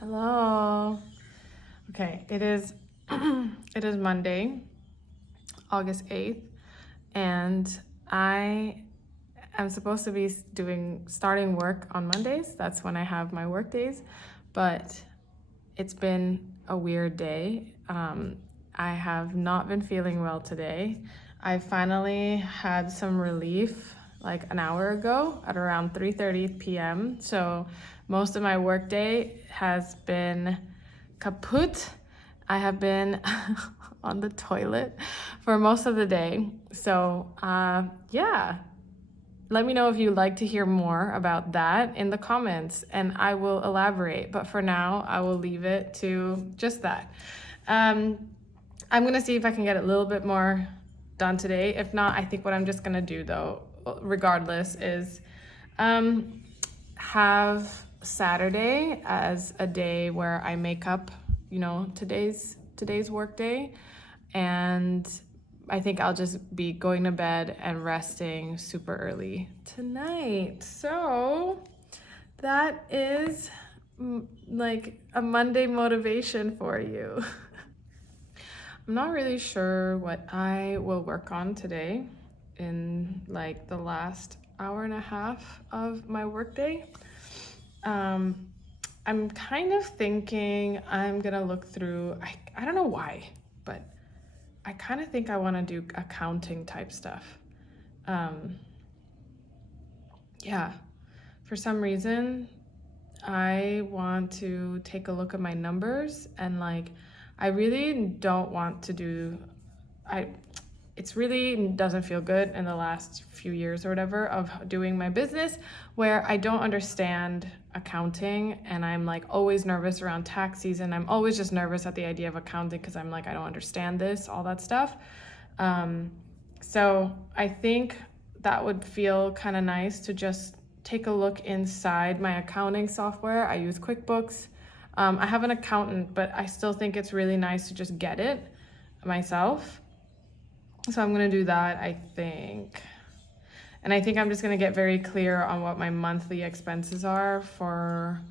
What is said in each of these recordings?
Hello. Okay, it is it is Monday, August 8th, and I am supposed to be starting work on Mondays. That's when I have my work days, but it's been a weird day. I have not been feeling well today. I finally had some relief like an hour ago at around 3:30 p.m. So most of my workday has been kaput. I have been on the toilet for most of the day. So yeah, let me know if you'd like to hear more about that in the comments and I will elaborate. But for now, I will leave it to just that. I'm gonna see if I can get a little bit more done today. If not, I think what I'm just gonna do though, regardless, is have Saturday as a day where I make up, today's work day, and I think I'll just be going to bed and resting super early tonight. So that is like a Monday motivation for you. I'm not really sure what I will work on today in like the last hour and a half of my workday. I'm kind of thinking I'm gonna look through, I don't know why, but I kind of think I want to do accounting type stuff. Yeah, for some reason, I want to take a look at my numbers and like, I really don't want to do, it's really doesn't feel good in the last few years or whatever of doing my business where I don't understand accounting and I'm like always nervous around tax season. I'm always just nervous at the idea of accounting because I'm like, I don't understand this, all that stuff. So I think that would feel kind of nice to just take a look inside my accounting software. I use QuickBooks. I have an accountant, but I still think it's really nice to just get it myself. So I'm gonna do that, I think. And I think I'm just gonna get very clear on what my monthly expenses are for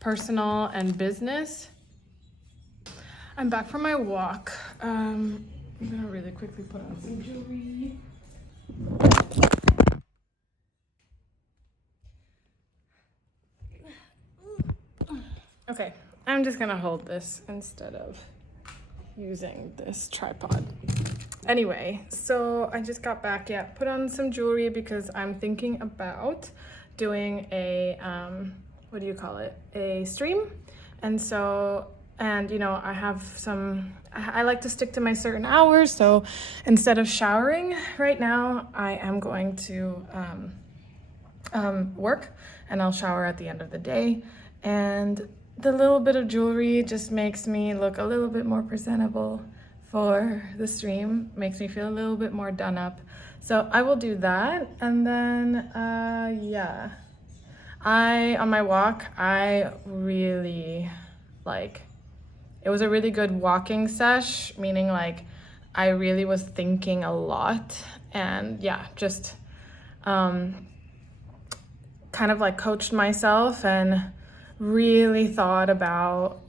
personal and business. I'm back from my walk. I'm gonna really quickly put on some jewelry. Okay, I'm just gonna hold this instead of using this tripod. Anyway, so I just got back, put on some jewelry because I'm thinking about doing a, a stream. And so, I have I like to stick to my certain hours. So instead of showering right now, I am going to work and I'll shower at the end of the day. And the little bit of jewelry just makes me look a little bit more presentable for the stream, makes me feel a little bit more done up. So I will do that. And then, on my walk, I really it was a really good walking sesh, meaning like I really was thinking a lot and just kind of like coached myself and really thought about,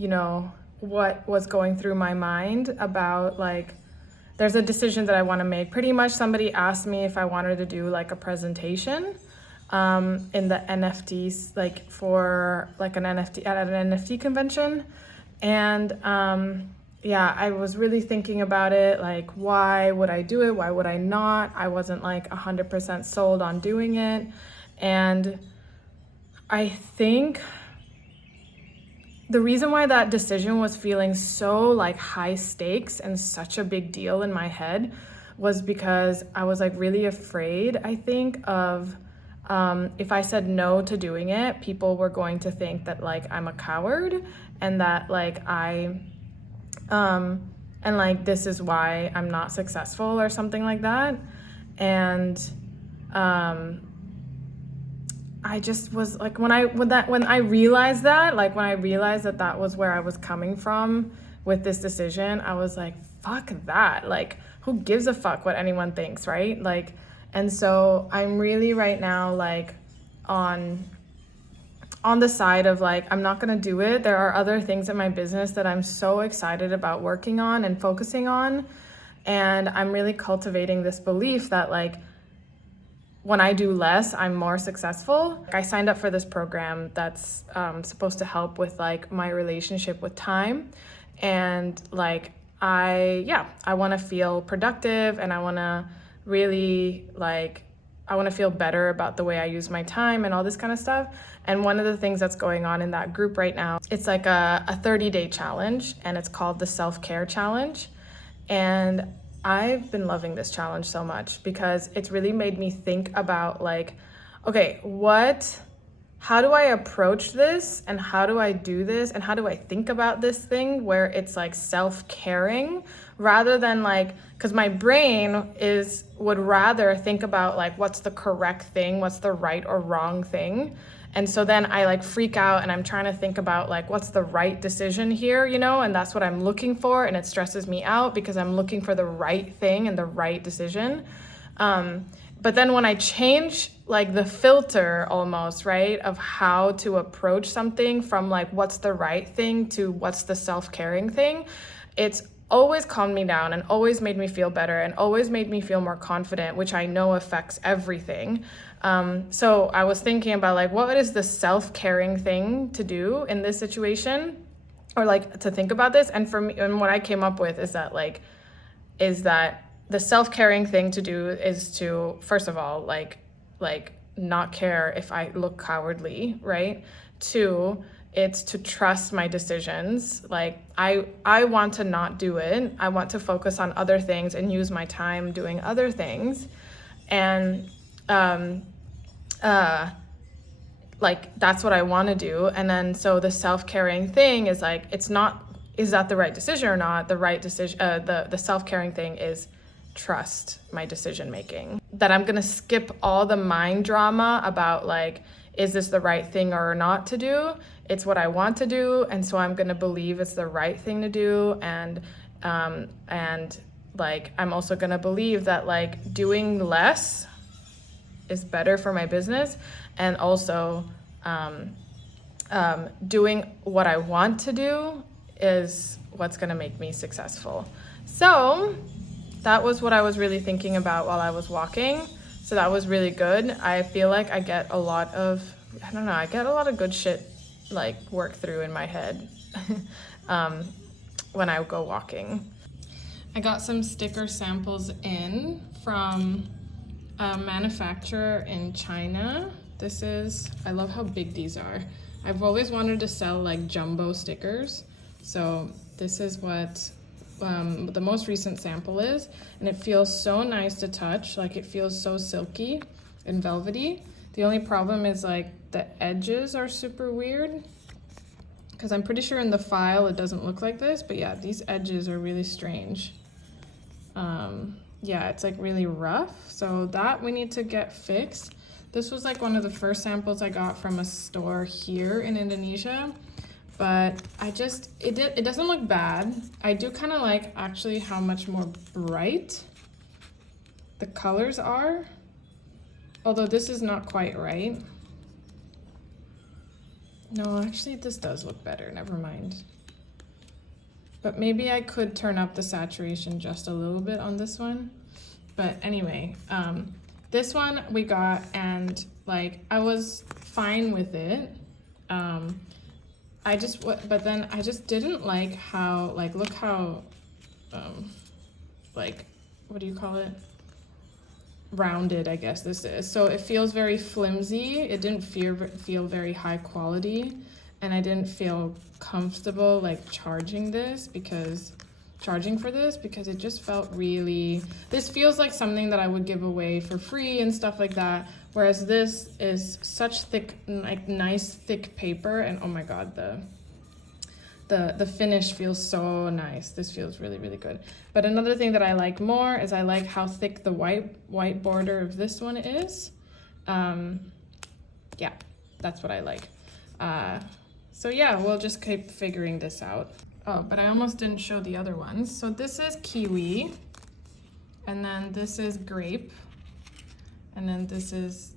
what was going through my mind about like, there's a decision that I want to make. Pretty much somebody asked me if I wanted to do like a presentation in the NFTs, like for like an NFT at an NFT convention. And I was really thinking about it, like why would I do it? Why would I not? I wasn't like 100% sold on doing it. And I think the reason why that decision was feeling so like high stakes and such a big deal in my head was because I was like really afraid, I think, of if I said no to doing it, people were going to think that like I'm a coward and that like and like this is why I'm not successful or something like that. And I just was like, when I realized that that was where I was coming from with this decision, I was like, fuck that. Like, who gives a fuck what anyone thinks, right? Like, and so I'm really right now, like on on the side of like, I'm not gonna do it. There are other things in my business that I'm so excited about working on and focusing on. And I'm really cultivating this belief that like, when I do less, I'm more successful. I signed up for this program that's supposed to help with like my relationship with time. And like, I want to feel productive, and I want to really like, I want to feel better about the way I use my time and all this kind of stuff. And one of the things that's going on in that group right now, it's like a 30-day challenge, and it's called the Self-Care Challenge. And I've been loving this challenge so much because it's really made me think about like, okay, how do I approach this, and how do I do this, and how do I think about this thing where it's like self-caring rather than like, because my brain would rather think about like, what's the correct thing, what's the right or wrong thing. And so then I like freak out, and I'm trying to think about like, what's the right decision here, you know? And that's what I'm looking for. And it stresses me out because I'm looking for the right thing and the right decision. But then when I change like the filter almost, right, of how to approach something from like, what's the right thing to what's the self-caring thing, it's always calmed me down and always made me feel better and always made me feel more confident, which I know affects everything. So I was thinking about like, what is the self-caring thing to do in this situation, or like to think about this. And for me, and what I came up with is that the self-caring thing to do is to, first of all, like not care if I look cowardly, right? 2, it's to trust my decisions. Like I want to not do it. I want to focus on other things and use my time doing other things. And like that's what I want to do. And then so the self-caring thing is like, it's not, is that the right decision or not? The right decision, the self-caring thing is trust my decision making. That I'm gonna skip all the mind drama about like, is this the right thing or not to do? It's what I want to do, and so I'm gonna believe it's the right thing to do. And like I'm also gonna believe that like doing less is better for my business, and also doing what I want to do is what's gonna make me successful. So that was what I was really thinking about while I was walking. So that was really good. I feel like I get a lot of good shit like worked through in my head when I go walking. I got some sticker samples in from a manufacturer in China. I love how big these are. I've always wanted to sell like jumbo stickers. So this is what the most recent sample is, and it feels so nice to touch. Like it feels so silky and velvety. The only problem is like the edges are super weird, because I'm pretty sure in the file it doesn't look like this, but yeah, these edges are really strange. Yeah, it's like really rough, so that we need to get fixed. This was like one of the first samples I got from a store here in Indonesia. But it doesn't look bad. I do kind of like actually how much more bright the colors are. Although this is not quite right. No, actually this does look better, never mind. But maybe I could turn up the saturation just a little bit on this one. But anyway, this one we got, and like I was fine with it. But then I just didn't like how, like, look how, like, what do you call it? Rounded, I guess this is. So it feels very flimsy. It didn't feel very high quality, and I didn't feel comfortable like charging for this because it just felt really, this feels like something that I would give away for free and stuff like that. Whereas this is such thick, like nice thick paper, and oh my god, the finish feels so nice. This feels really, really good. But another thing that I like more is I like how thick the white border of this one is. Yeah, that's what I like. So yeah, we'll just keep figuring this out. Oh, but I almost didn't show the other ones. So this is kiwi, and then this is grape, and then this is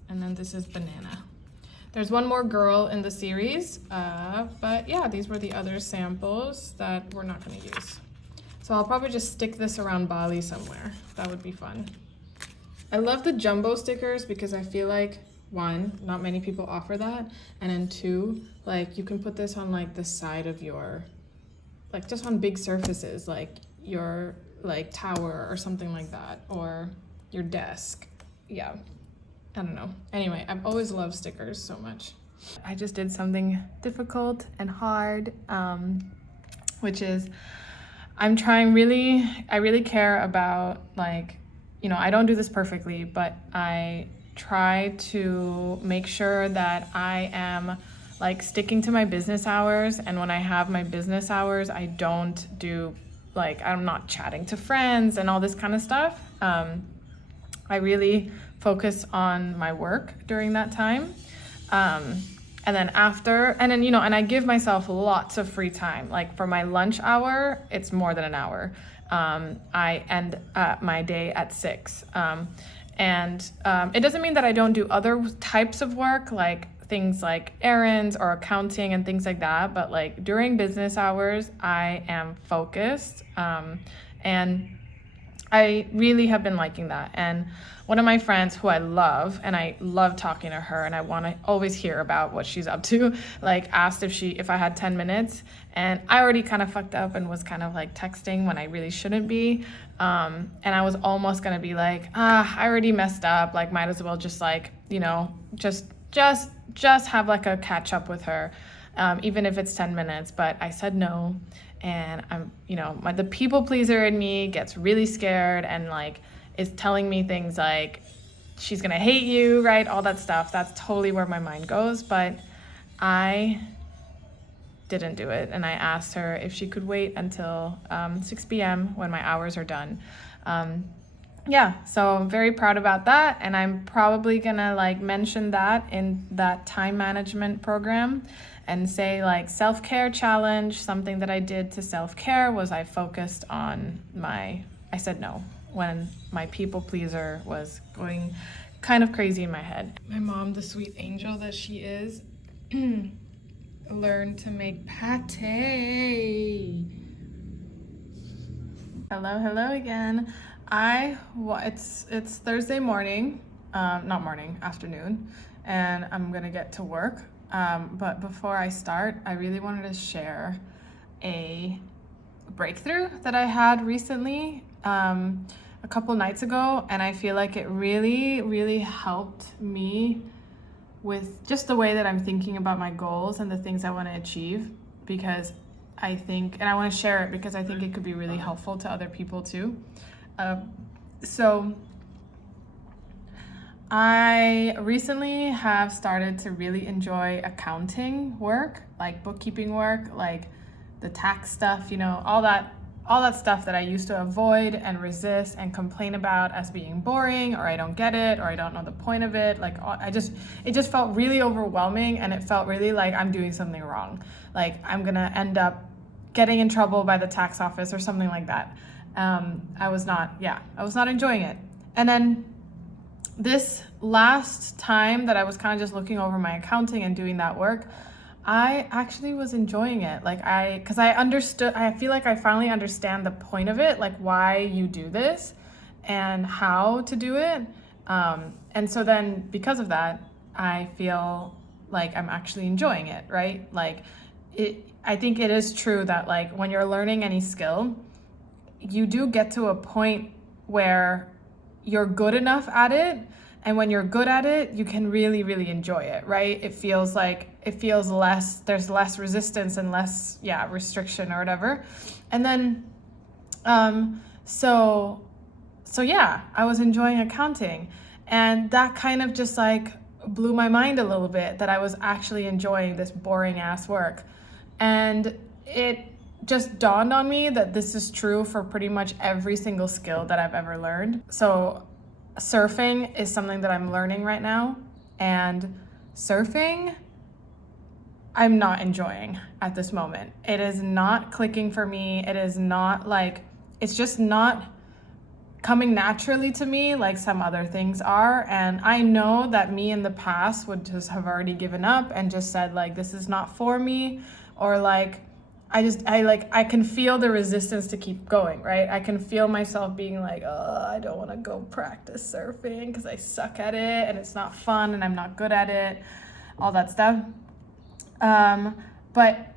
banana. There's one more girl in the series, but yeah, these were the other samples that we're not gonna use. So I'll probably just stick this around Bali somewhere. That would be fun. I love the jumbo stickers because I feel like, one, not many people offer that, and then two, like you can put this on like the side of your, like just on big surfaces, like your like tower or something like that, or your desk. Yeah, I don't know. Anyway, I've always loved stickers so much. I just did something difficult and hard, which is I'm trying I really care about, like, you know, I don't do this perfectly, but I try to make sure that I am like sticking to my business hours. And when I have my business hours, I don't do, like, I'm not chatting to friends and all this kind of stuff. I really focus on my work during that time. And then after, and then, you know, and I give myself lots of free time. Like for my lunch hour, it's more than an hour. I end my day at 6. It doesn't mean that I don't do other types of work, like things like errands or accounting and things like that. But like during business hours, I am focused. And I really have been liking that. And one of my friends who I love, and I love talking to her and I want to always hear about what she's up to, like asked if I had 10 minutes, and I already kind of fucked up and was kind of like texting when I really shouldn't be. And I was almost going to be like, I already messed up. Like, might as well just like, you know, just have like a catch up with her, even if it's 10 minutes. But I said no. And I'm, you know, the people pleaser in me gets really scared and like is telling me things like she's gonna hate you, right? All that stuff. That's totally where my mind goes. But I didn't do it. And I asked her if she could wait until 6 p.m. when my hours are done. Yeah, so I'm very proud about that. And I'm probably gonna like mention that in that time management program and say like self-care challenge. Something that I did to self-care was I focused on I said no when my people pleaser was going kind of crazy in my head. My mom, the sweet angel that she is, learned to make pate. Hello again. It's Thursday morning, not morning, afternoon, and I'm gonna get to work. But before I start, I really wanted to share a breakthrough that I had recently, a couple nights ago, and I feel like it really helped me with just the way that I'm thinking about my goals and the things I want to achieve, because I think, and I want to share it because I think it could be really helpful to other people too. So I recently have started to really enjoy accounting work, like bookkeeping work, like the tax stuff, you know, all that stuff that I used to avoid and resist and complain about as being boring, or I don't get it, or I don't know the point of it. Like it just felt really overwhelming, and it felt really like I'm doing something wrong. Like I'm gonna end up getting in trouble by the tax office or something like that. I was not enjoying it. And then this last time that I was kind of just looking over my accounting and doing that work, I actually was enjoying it. Because I feel like I finally understand the point of it, like why you do this and how to do it. And so then because of that, I feel like I'm actually enjoying it, right? Like I think it is true that like when you're learning any skill, you do get to a point where you're good enough at it. And when you're good at it, you can really enjoy it, right? It feels less, there's less resistance and less, restriction or whatever. And then, so yeah, I was enjoying accounting, and that kind of just like blew my mind a little bit that I was actually enjoying this boring ass work. And it just dawned on me that this is true for pretty much every single skill that I've ever learned. So surfing is something that I'm learning right now, and surfing I'm not enjoying at this moment. It is not clicking for me. It is not like, it's just not coming naturally to me like some other things are. And I know that me in the past would just have already given up and just said like, this is not for me, or like, I can feel the resistance to keep going, right? I can feel myself being like, oh, I don't want to go practice surfing because I suck at it and it's not fun and I'm not good at it, all that stuff. But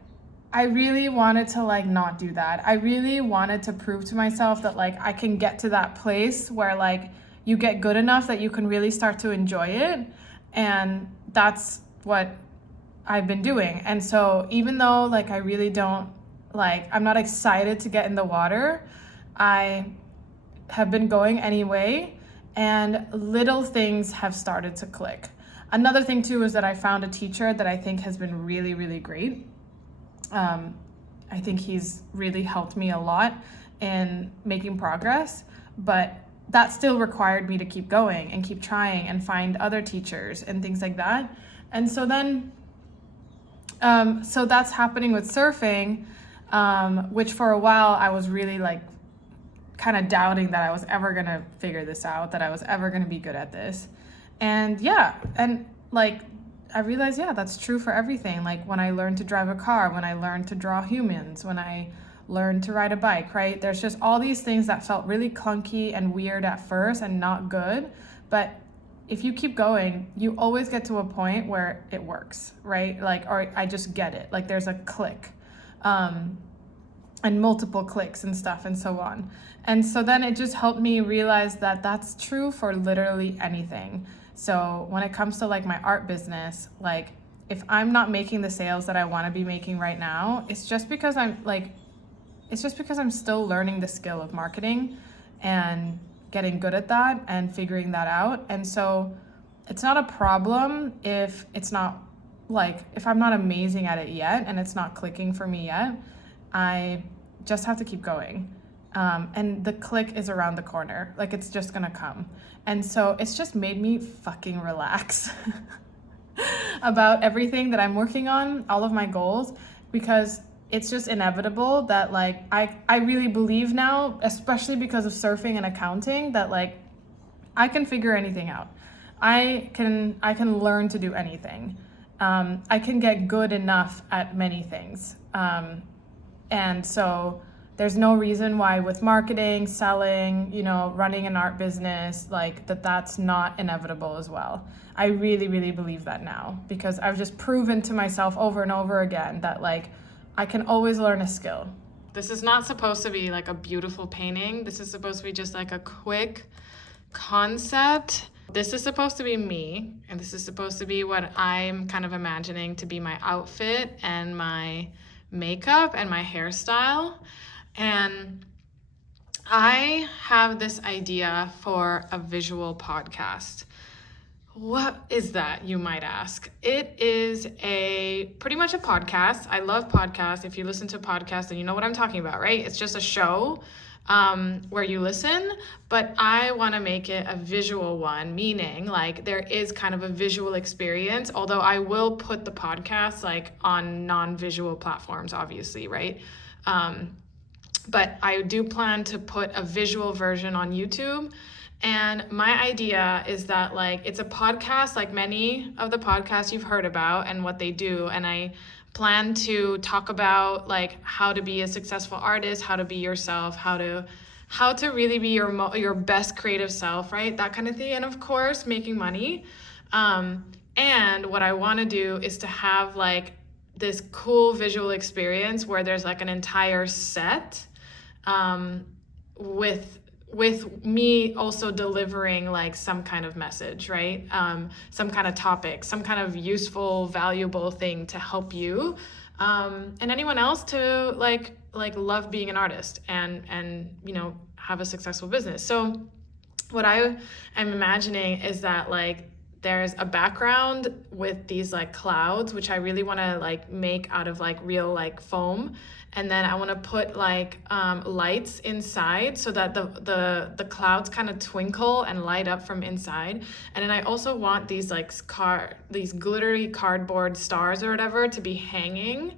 I really wanted to like not do that. I really wanted to prove to myself that like I can get to that place where like you get good enough that you can really start to enjoy it. And that's what I've been doing. And so even though like I really don't like, I'm not excited to get in the water, I have been going anyway, and little things have started to click. Another thing too is that I found a teacher that I think has been really, really great. I think he's really helped me a lot in making progress, but that still required me to keep going and keep trying and find other teachers and things like that. And so then, so that's happening with surfing, which for a while I was really like kind of doubting that I was ever gonna figure this out, that I was ever gonna be good at this. And yeah, and like, I realized, yeah, that's true for everything. Like when I learned to drive a car, when I learned to draw humans, when I learned to ride a bike, right? There's just all these things that felt really clunky and weird at first and not good. But if you keep going, you always get to a point where it works, right? Like, or I just get it. Like there's a click, and multiple clicks and stuff and so on. And so then it just helped me realize that that's true for literally anything. So when it comes to like my art business, like if I'm not making the sales that I want to be making right now, it's just because I'm still learning the skill of marketing and getting good at that and figuring that out. And so it's not a problem if it's not like, if I'm not amazing at it yet and it's not clicking for me yet. I just have to keep going. And the click is around the corner. Like it's just gonna come. And so it's just made me fucking relax about everything that I'm working on, all of my goals, because it's just inevitable that like, I really believe now, especially because of surfing and accounting, that like, I can figure anything out. I can learn to do anything. I can get good enough at many things. And so there's no reason why with marketing, selling, you know, running an art business, like that's not inevitable as well. I really, really believe that now because I've just proven to myself over and over again that like I can always learn a skill. This is not supposed to be like a beautiful painting. This is supposed to be just like a quick concept. This is supposed to be me, and this is supposed to be what I'm kind of imagining to be my outfit and my makeup and my hairstyle. And I have this idea for a visual podcast. What is that, you might ask? It is pretty much a podcast. I love podcasts. If you listen to podcasts, then you know what I'm talking about, right? It's just a show where you listen, but I want to make it a visual one, meaning like there is kind of a visual experience, although I will put the podcast like on non-visual platforms, obviously, right? But I do plan to put a visual version on YouTube. And my idea is that like it's a podcast like many of the podcasts you've heard about and what they do. And I plan to talk about like how to be a successful artist, how to be yourself, how to really be your best creative self, right? That kind of thing. And of course, making money. And what I want to do is to have like this cool visual experience where there's like an entire set with me also delivering like some kind of message, right? Some kind of topic, some kind of useful, valuable thing to help you and anyone else to like love being an artist and you know, have a successful business. So what I am imagining is that like there's a background with these like clouds, which I really want to like make out of like real like foam. And then I want to put like lights inside so that the clouds kind of twinkle and light up from inside. And then I also want these like these glittery cardboard stars or whatever to be hanging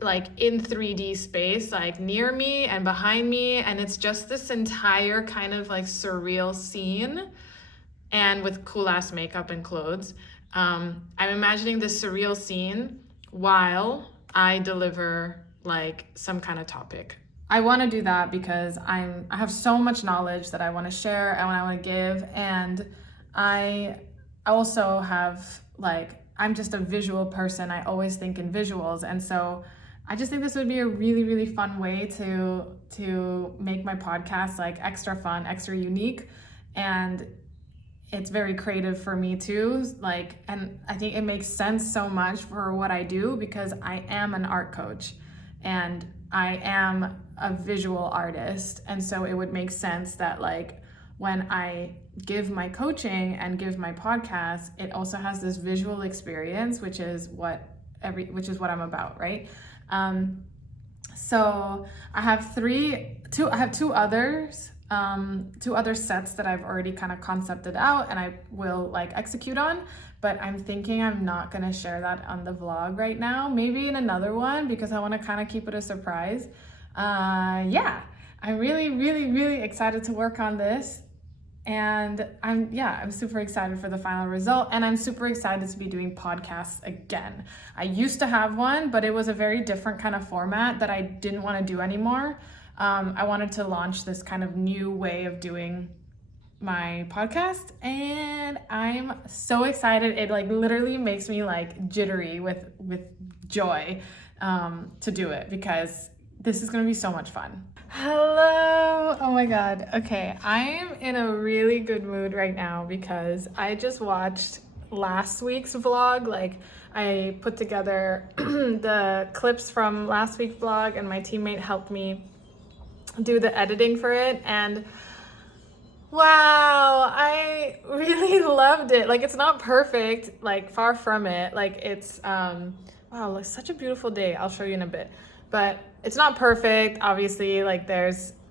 like in 3D space, like near me and behind me, and it's just this entire kind of like surreal scene, and with cool ass makeup and clothes. I'm imagining this surreal scene while I deliver like some kind of topic. I want to do that because I have so much knowledge that I want to share and I want to give, and I also have like, I'm just a visual person. I always think in visuals, and so I just think this would be a really, really fun way to make my podcast like extra fun, extra unique, and it's very creative for me too. Like, and I think it makes sense so much for what I do because I am an art coach and I am a visual artist, and so it would make sense that like when I give my coaching and give my podcast, it also has this visual experience, which is what I'm about, right? So I have two other sets that I've already kind of concepted out and I will like execute on, but I'm thinking I'm not gonna share that on the vlog right now, maybe in another one because I want to kind of keep it a surprise. Yeah, I'm really, really, really excited to work on this. And I'm super excited for the final result, and I'm super excited to be doing podcasts again. I used to have one, but it was a very different kind of format that I didn't want to do anymore. I wanted to launch this kind of new way of doing my podcast, and I'm so excited. It like literally makes me like jittery with joy to do it because this is going to be so much fun. Hello. Oh my God. Okay. I'm in a really good mood right now because I just watched last week's vlog. Like I put together the clips from last week's vlog and my teammate helped me do the editing for it. And wow, I really loved it. Like it's not perfect, like far from it. Like it's, wow, it's such a beautiful day. I'll show you in a bit. But it's not perfect, obviously, like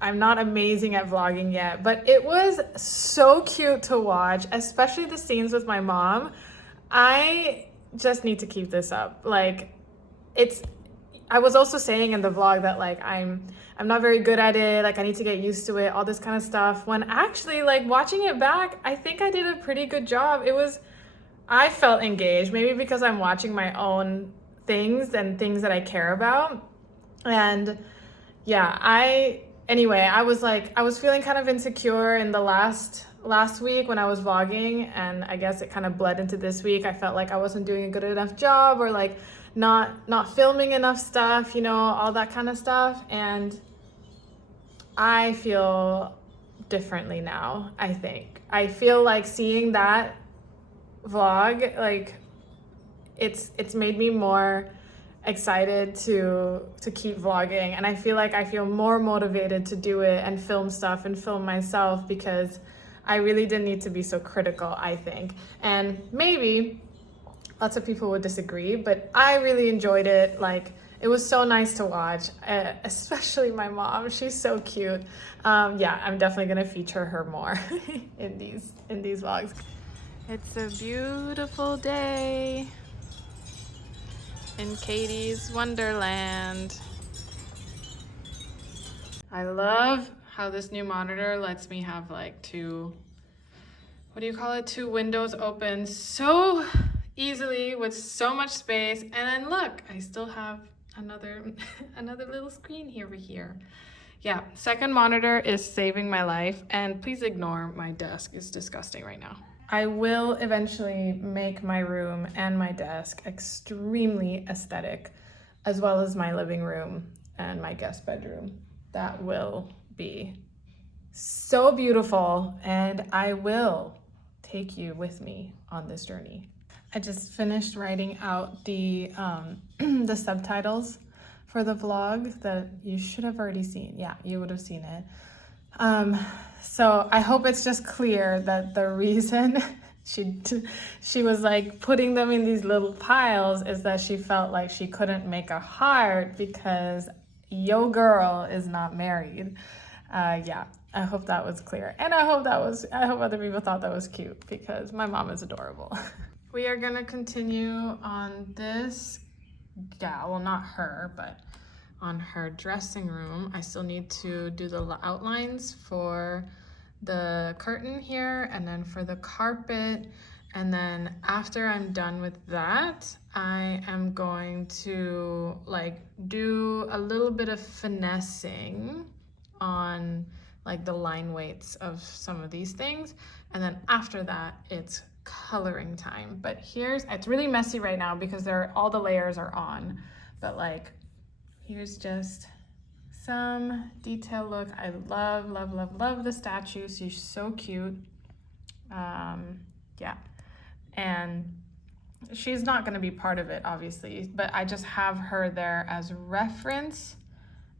I'm not amazing at vlogging yet, but it was so cute to watch, especially the scenes with my mom. I just need to keep this up. Like I was also saying in the vlog that like I'm not very good at it, like I need to get used to it, all this kind of stuff. When actually like watching it back, I think I did a pretty good job. I felt engaged, maybe because I'm watching my own things and things that I care about. And yeah, I was feeling kind of insecure in the last week when I was vlogging, and I guess it kind of bled into this week. I felt like I wasn't doing a good enough job, or like not filming enough stuff, all that kind of stuff. And I feel differently now. I feel like seeing that vlog, like it's made me more excited to keep vlogging, and I feel more motivated to do it and film stuff and film myself because I really didn't need to be so critical, I think. And maybe lots of people would disagree, but I really enjoyed it. Like it was so nice to watch, especially my mom. She's so cute. Yeah, I'm definitely gonna feature her more in these vlogs. It's a beautiful day in Katie's Wonderland. I love how this new monitor lets me have like two windows open so easily with so much space. And then look, I still have another little screen over here. Yeah, second monitor is saving my life, and please ignore my desk. It's disgusting right now. I will eventually make my room and my desk extremely aesthetic, as well as my living room and my guest bedroom. That will be so beautiful, and I will take you with me on this journey. I just finished writing out the subtitles for the vlog that you should have already seen. Yeah, you would have seen it. So I hope it's just clear that the reason she was like putting them in these little piles is that she felt like she couldn't make a heart because yo girl is not married. Yeah, I hope that was clear. And I hope other people thought that was cute because my mom is adorable. We are gonna continue on this yeah, well, not her, but on her dressing room, I still need to do the outlines for the curtain here and then for the carpet. And then after I'm done with that, I am going to like do a little bit of finessing on like the line weights of some of these things. And then after that, it's coloring time. But it's really messy right now because all the layers are on, but like, here's just some detail look. I love, love, love, love the statue. She's so cute. Yeah. And she's not going to be part of it, obviously, but I just have her there as reference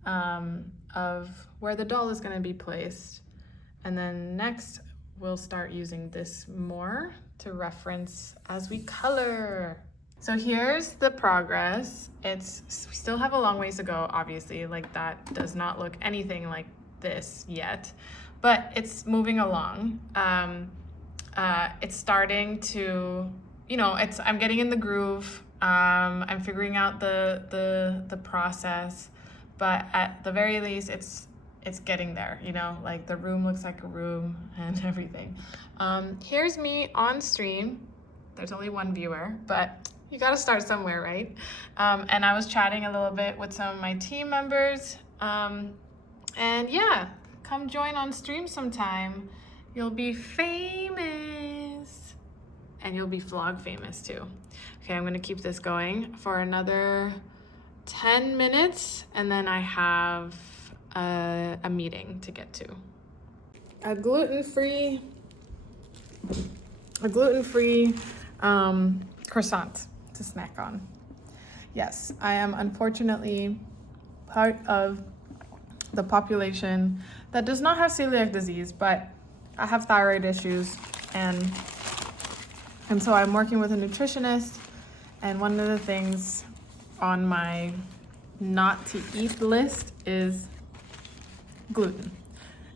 of where the doll is going to be placed. And then next, we'll start using this more to reference as we color. So here's the progress. We still have a long ways to go, obviously. Like, that does not look anything like this yet, but it's moving along. It's starting to, I'm getting in the groove. I'm figuring out the process, but at the very least, it's getting there, like the room looks like a room and everything. Here's me on stream. There's only one viewer, but you gotta start somewhere, right? And I was chatting a little bit with some of my team members. And yeah, come join on stream sometime. You'll be famous. And you'll be vlog famous too. Okay, I'm gonna keep this going for another 10 minutes, and then I have a meeting to get to. A gluten-free croissant to snack on. Yes, I am unfortunately part of the population that does not have celiac disease, but I have thyroid issues, and so I'm working with a nutritionist, and one of the things on my not to eat list is gluten.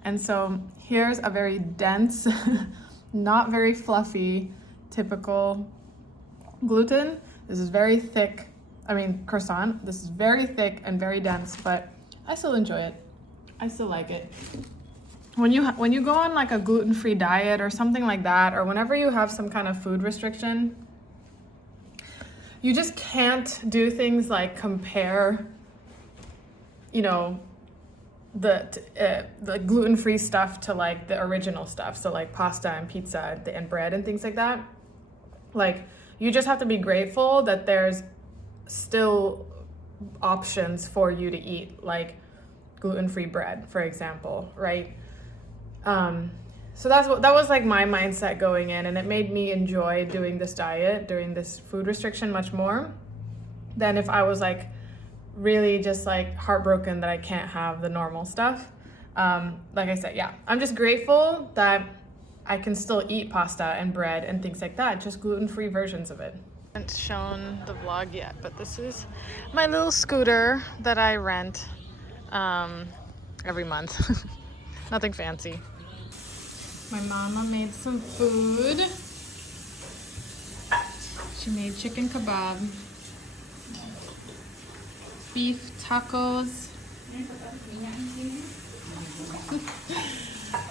And so here's a very dense, not very fluffy, typical gluten. This is very thick. Croissant. This is very thick and very dense, but I still enjoy it. I still like it. When you go on like a gluten-free diet or something like that, or whenever you have some kind of food restriction, you just can't do things like compare, the gluten-free stuff to like the original stuff. So like pasta and pizza and bread and things like that. Like, you just have to be grateful that there's still options for you to eat, like gluten-free bread, for example, right? So that was like my mindset going in, and it made me enjoy doing this diet, doing this food restriction much more than if I was like really just like heartbroken that I can't have the normal stuff. Like I said, yeah, I'm just grateful that I can still eat pasta and bread and things like that, just gluten-free versions of it. I haven't shown the vlog yet, but this is my little scooter that I rent every month. Nothing fancy. My mama made some food. She made chicken kebab, beef tacos.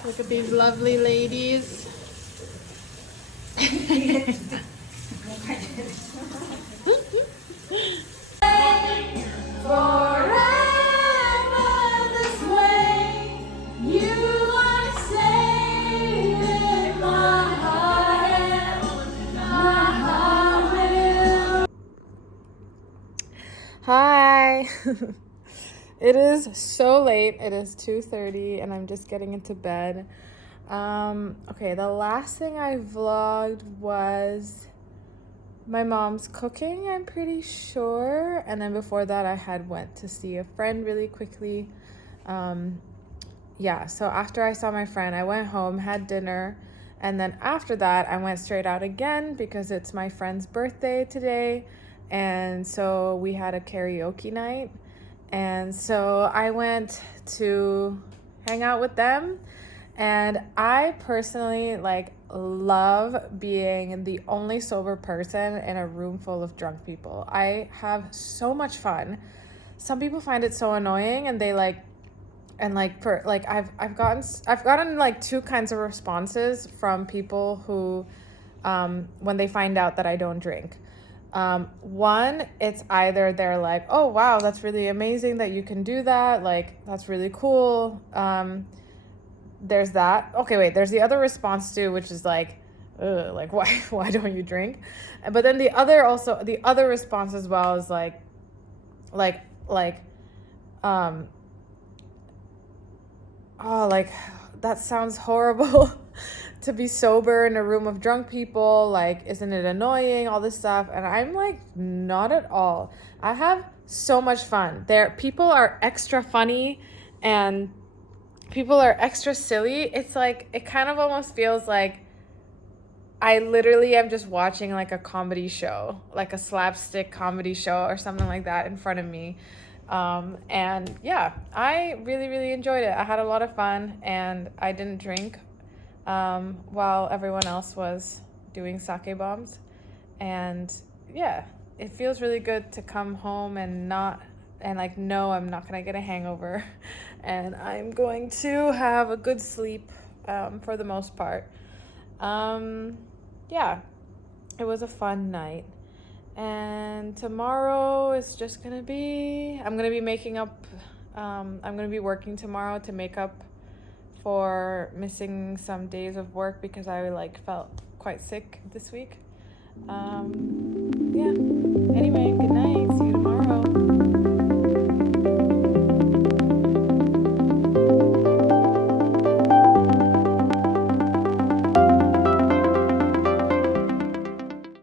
Look at these lovely ladies. Hi. It is so late. It is 2:30 and I'm just getting into bed. Okay, the last thing I vlogged was my mom's cooking, I'm pretty sure. And then before that, I had went to see a friend really quickly. Yeah, so after I saw my friend, I went home, had dinner, and then after that, I went straight out again because it's my friend's birthday today. And so we had a karaoke night. And so I went to hang out with them. And I personally, like, love being the only sober person in a room full of drunk people. I have so much fun. Some people find it so annoying, and they like, and like for like I've gotten like two kinds of responses from people who when they find out that I don't drink. One, it's either they're like, oh wow, that's really amazing that you can do that, like that's really cool. There's that. Okay, wait, there's the other response too, which is like, ugh, like why don't you drink? But then the other response as well is like um oh, like that sounds horrible. To be sober in a room of drunk people, like, isn't it annoying, all this stuff? And I'm like, not at all. I have so much fun there. People are extra funny and people are extra silly. It's like, it kind of almost feels like I literally am just watching like a comedy show, like a slapstick comedy show or something like that in front of me. And yeah, I really, really enjoyed it. I had a lot of fun, and I didn't drink while everyone else was doing sake bombs. And yeah, it feels really good to come home and like know I'm not gonna get a hangover and I'm going to have a good sleep for the most part. Yeah, it was a fun night. And tomorrow is just gonna be, I'm gonna be making up, I'm gonna be working tomorrow to make up for missing some days of work because I like felt quite sick this week. Yeah, anyway, good night.